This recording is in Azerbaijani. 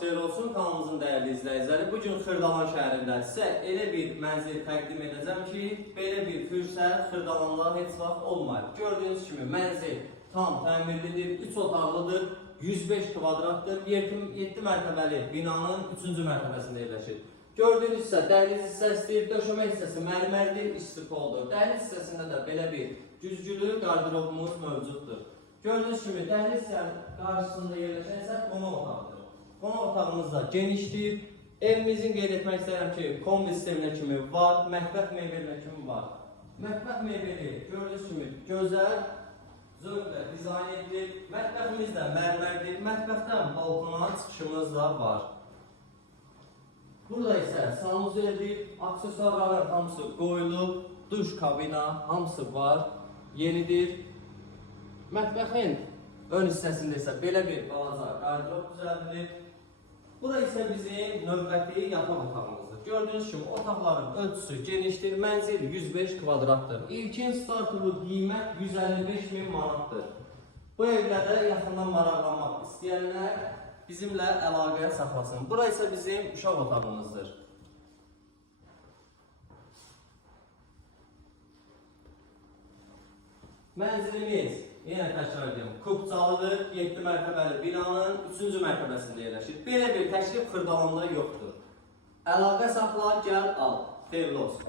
xeyir olsun kanalımızın dəyərli izləyiciləri. Bugün Xırdalan şəhərində sizə elə bir mənzil təqdim edəcəm ki, belə bir fürsət Xırdalanlar heç vaxt olmayıb. Gördüyünüz kimi mənzil tam təmirlidir, 3 otaqlıdır, 105 kvadratdır, 7 mərtəbəli binanın 3-cü mərtəbəsində yerləşir. Gördüyünüz isə dəhliz hissəsidir, döşəmə hissəsi mərmərdir, istikoldur. Dəhliz hissəsində də belə bir güzgülü qardirobumuz mövcuddur. Gördüyünüz kimi dəhliz qarşısında yerləşən isə qonaq otağıdır. Qonaq otağımız da genişdir. Evimizin qeyd etmək istəyirəm ki, kombi sisteminə kimi var, mətbəx mebeli kimi var. Mətbəx mebeli gördüyünüz kimi gözəl, zövqlə dizayn edilir. Mətbəximiz də mərmərdir. Mətbəxdən balkona çıxışımız da var. Burada isə sanuzeldir, aksesuarların hamısı qoyulub, duş kabina hamısı var, yenidir. Mətbəxin ön hissəsində isə belə bir balaca qardirob düzəldilir. Bura isə bizim növbəti yataq otağımızdır. Gördüyünüz kimi otaqların ölçüsü genişdir, mənzil 105 kvadratdır. İlkin startlı qiymət 155.000 manatdır. Bu evlərdə yaxından maraqlanmaq istəyənlər bizimlə əlaqə saxlasın. Bura isə bizim uşaq otağımızdır. Mənzilimiz yenə təkrar edirəm, kubcalıdır, 7 mərtəbəli binanın 3-cü mərtəbəsində yerləşir. Belə bir təklif Xırdalanda yoxdur. Əlaqə saxla, gəl al. Xeyirli olsun.